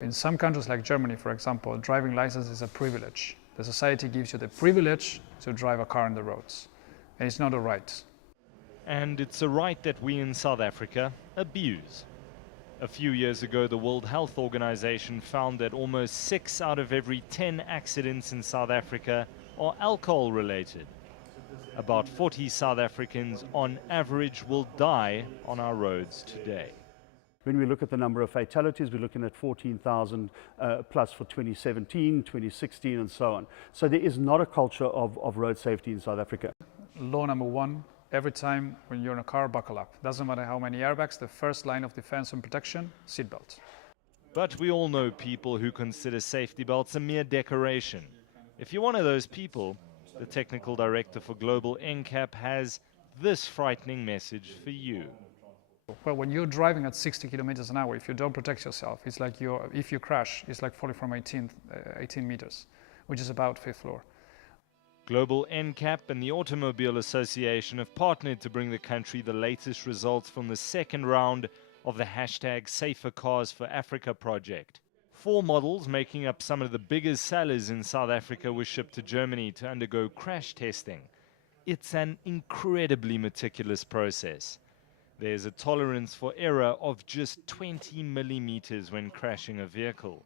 In some countries like Germany, for example, driving license is a privilege. The society gives you the privilege to drive a car on the roads, and it's not a right. And it's a right that we in South Africa abuse. A few years ago, the World Health Organization found that almost 6 out of every 10 accidents in South Africa are alcohol related. About 40 South Africans on average will die on our roads today. When we look at the number of fatalities, we're looking at 14,000 plus for 2017, 2016 and so on. So there is not a culture of road safety in South Africa. Law number one, every time when you're in a car, buckle up. Doesn't matter how many airbags, the first line of defense and protection, seatbelt. But we all know people who consider safety belts a mere decoration. If you're one of those people, the technical director for Global NCAP has this frightening message for you. Well, when you're driving at 60 kilometers an hour, if you don't protect yourself, it's like if you crash, it's like falling from 18 meters, which is about 5th floor. Global NCAP and the Automobile Association have partnered to bring the country the latest results from the second round of the hashtag Safer Cars for Africa project. 4 models making up some of the biggest sellers in South Africa were shipped to Germany to undergo crash testing. It's an incredibly meticulous process. There's a tolerance for error of just 20 millimeters when crashing a vehicle.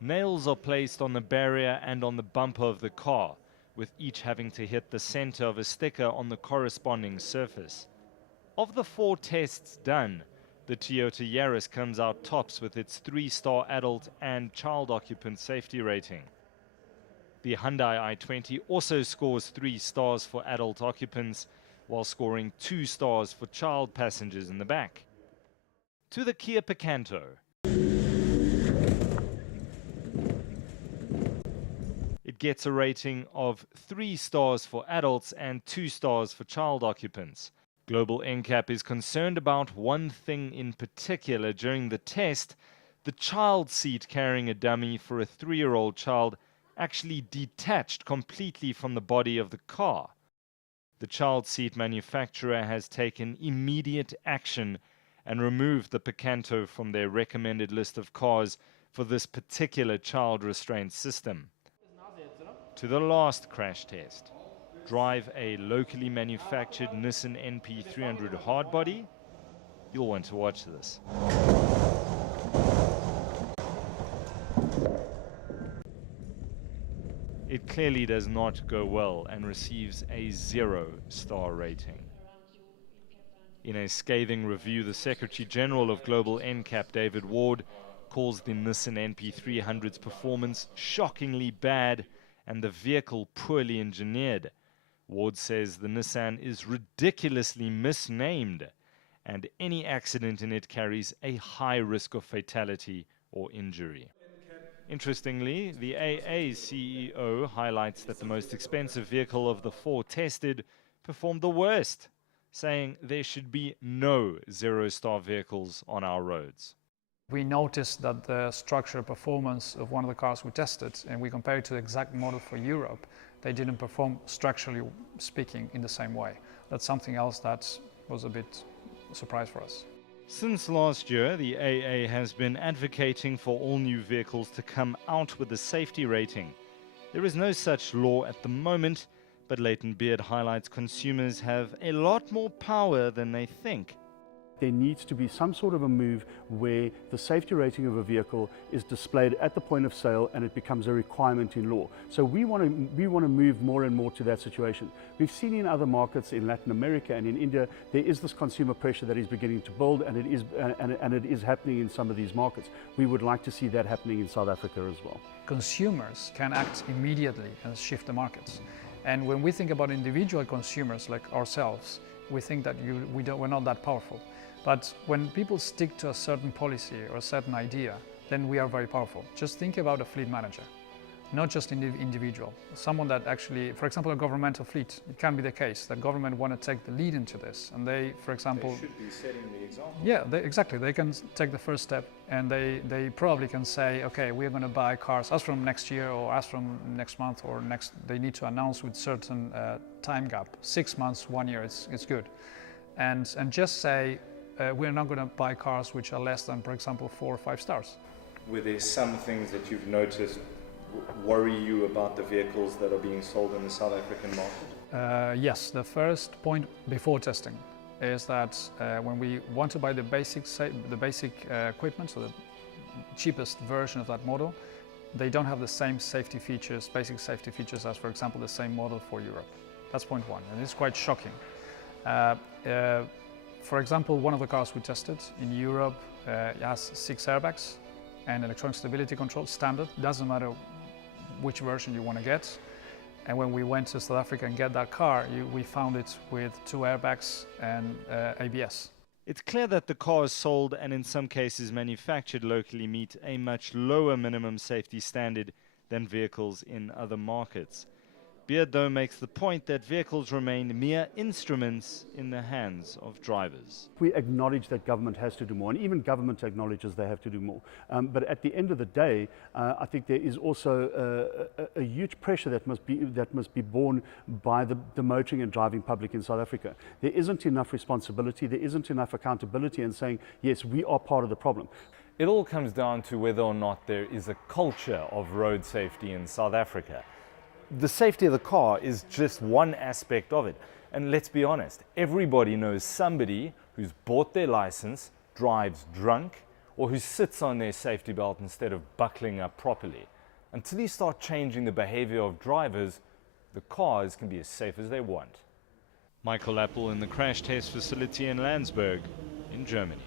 Nails are placed on the barrier and on the bumper of the car, with each having to hit the center of a sticker on the corresponding surface. Of the 4 tests done, the Toyota Yaris comes out tops with its 3-star adult and child occupant safety rating. The Hyundai i20 also scores 3 stars for adult occupants, while scoring 2 stars for child passengers in the back. To the Kia Picanto. It gets a rating of 3 stars for adults and 2 stars for child occupants. Global NCAP is concerned about one thing in particular during the test. The child seat carrying a dummy for a 3-year-old child actually detached completely from the body of the car. The child seat manufacturer has taken immediate action and removed the Picanto from their recommended list of cars for this particular child restraint system. To the last crash test. Drive a locally manufactured Nissan NP300 hardbody. You'll want to watch this. It clearly does not go well and receives a 0-star rating. In a scathing review, the Secretary General of Global NCAP, David Ward, calls the Nissan NP300's performance shockingly bad and the vehicle poorly engineered. Ward says the Nissan is ridiculously misnamed and any accident in it carries a high risk of fatality or injury. Interestingly, the AA CEO highlights that the most expensive vehicle of the 4 tested performed the worst, saying there should be no 0-star vehicles on our roads. We noticed that the structural performance of one of the cars we tested, and we compared it to the exact model for Europe, they didn't perform, structurally speaking, in the same way. That's something else that was a bit a surprise for us. Since last year, the AA has been advocating for all new vehicles to come out with a safety rating. There is no such law at the moment, but Leighton Beard highlights consumers have a lot more power than they think. There needs to be some sort of a move where the safety rating of a vehicle is displayed at the point of sale and it becomes a requirement in law. So we want to move more and more to that situation. We've seen in other markets in Latin America and in India, there is this consumer pressure that is beginning to build, and it is happening in some of these markets. We would like to see that happening in South Africa as well. Consumers can act immediately and shift the markets. And when we think about individual consumers like ourselves, we think that we're not that powerful. But when people stick to a certain policy or a certain idea, then we are very powerful. Just think about a fleet manager, not just an individual. Someone that actually, for example, a governmental fleet, it can be the case that government want to take the lead into this. And they, for example... They should be setting the example. Yeah, exactly. They can take the first step and they probably can say, okay, we're going to buy cars as from next year or as from next month or next... They need to announce with certain time gap, 6 months, 1 year, it's good. And just say, we're not going to buy cars which are less than, for example, 4 or 5 stars. Were there some things that you've noticed worry you about the vehicles that are being sold in the South African market? Yes, the first point before testing is that when we want to buy the basic equipment, so the cheapest version of that model, they don't have the same safety features, basic safety features as, for example, the same model for Europe. That's point one, and it's quite shocking. For example, one of the cars we tested in Europe has 6 airbags and electronic stability control, standard. Doesn't matter which version you want to get. And when we went to South Africa and get that car, we found it with 2 airbags and ABS. It's clear that the cars sold and in some cases manufactured locally meet a much lower minimum safety standard than vehicles in other markets. Beard, though, makes the point that vehicles remain mere instruments in the hands of drivers. We acknowledge that government has to do more, and even government acknowledges they have to do more. But at the end of the day, I think there is also a huge pressure that must be borne by the motoring and driving public in South Africa. There isn't enough responsibility, there isn't enough accountability in saying, yes, we are part of the problem. It all comes down to whether or not there is a culture of road safety in South Africa. The safety of the car is just one aspect of it. And let's be honest, everybody knows somebody who's bought their license, drives drunk, or who sits on their safety belt instead of buckling up properly. Until you start changing the behavior of drivers, the cars can be as safe as they want. Michael Appel in the crash test facility in Landsberg in Germany.